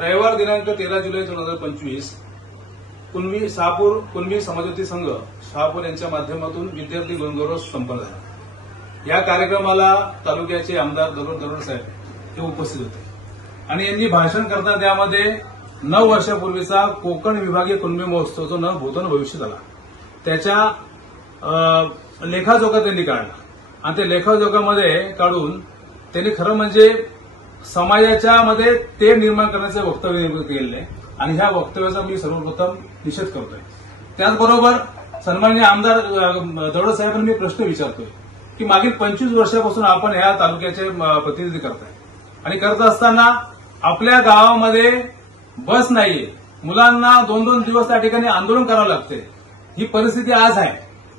रविवार दिनांक 13 जुलै 2025 शहापूर कुणबी समाजोत्ती संघ शहापूर यांच्या माध्यमातून विद्यार्थी गौरव संपन्न झाला। या कार्यक्रमाला तालुक्याचे आमदार दरोडे साहेब हे उपस्थित होते आणि यांनी भाषण करताना त्यामध्ये 9 वर्षापूर्वीचा कोकण विभागीय कुणबी महोत्सव जो न भूतो न भविष्य झाला त्याच्या लेखाजोखा त्यांनी काढला आणि त्या लेखाजोखामध्ये काढून त्यांनी खरं म्हणजे समाजाच्या मध्ये ते निर्माण करण्याचं वक्तव्य केलेलं आहे आणि ह्या वक्तव्याचा मी सर्वप्रथम निषेध करतोय। त्याचबरोबर सन्माननीय आमदार दरोडे साहेबांना मी प्रश्न विचारतोय की मागील 25 वर्षापासून आपण ह्या तालुक्याचे प्रतिनिधी करताय आणि करत असताना आपल्या गावामध्ये बस नाहीये, मुलांना 2-2 दिवस त्या ठिकाणी आंदोलन करावं लागते, ही परिस्थिती आज आहे।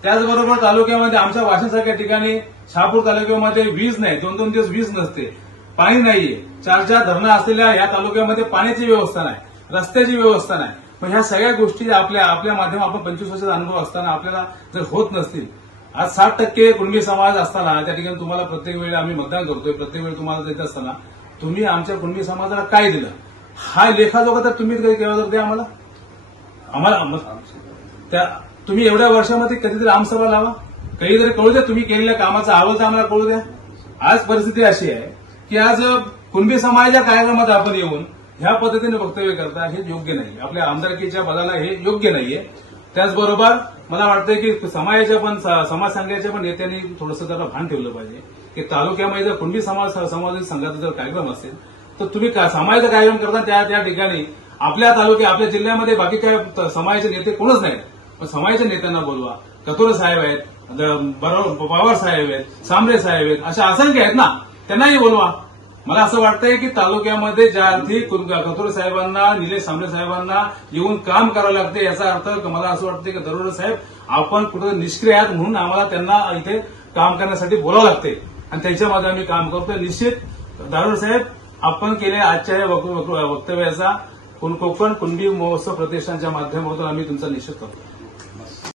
त्याचबरोबर तालुक्यामध्ये आमच्या वाशिमसारख्या ठिकाणी शहापूर तालुक्यामध्ये वीज नाही, 2-2 दिवस वीज नसते, पाणी नाहीये, 4 धरणं असलेल्या या तालुक्यामध्ये पाण्याची व्यवस्था नाही, रस्त्याची व्यवस्था नाही। पण ह्या सगळ्या गोष्टी आपल्या माध्यमात आपण 25 वर्षाचा अनुभव असताना आपल्याला जर होत नसतील, आज 60% कुणबी समाज असताना त्या ठिकाणी तुम्हाला प्रत्येक वेळी आम्ही मतदान करतोय, प्रत्येक वेळी तुम्हाला देत असताना तुम्ही आमच्या कुणबी समाजाला काय दिलं हा लेखाजोखा तर तुम्ही केव्हा द्या आम्हाला त्या तुम्ही एवढ्या वर्षामध्ये कधीतरी आमसभा लावा, कधीतरी कळू द्या तुम्ही केलेल्या कामाचा अहवाल तर आम्हाला कळू द्या। आज परिस्थिती अशी आहे की आज कुणबी समाजाच्या कार्यक्रमात आपण येऊन ह्या पद्धतीने वक्तव्य करता हे योग्य नाही, आपल्या आमदारकीच्या पदाला हे योग्य नाहीये। त्याचबरोबर मला वाटतंय की समाज संघाच्या पण नेत्यांनी थोडंसं त्याला भान ठेवलं पाहिजे की तालुक्यामध्ये जर कुणबी समाज संघाचा जर कार्यक्रम असेल तर तुम्ही समाजाचा कार्यक्रम करता त्या ठिकाणी आपल्या आपल्या जिल्ह्यामध्ये बाकीच्या समाजाचे नेते कोणच नाहीत, पण समाजाच्या नेत्यांना बोलवा। कथोरे साहेब आहेत, पवार साहेब आहेत, सांबरे साहेब आहेत, अशा असंख्य आहेत ना, त्यांनाही बोलवा। मला असं वाटतंय की तालुक्यामध्ये ज्या अर्थी कथोरे साहेबांना, निलेश सांबरे साहेबांना येऊन काम करावं लागते याचा अर्थ मला असं वाटतं की दरोडे साहेब आपण कुठे निष्क्रिय आहात म्हणून आम्हाला त्यांना इथे काम करण्यासाठी बोलावं लागते आणि त्यांच्यामध्ये आम्ही काम करतोय। निश्चित दरोडे साहेब आपण केलेल्या आजच्या या वक्तव्याचा कोकण कुणबी महोत्सव प्रतिष्ठानच्या माध्यमातून आम्ही तुमचा निषेध करतो।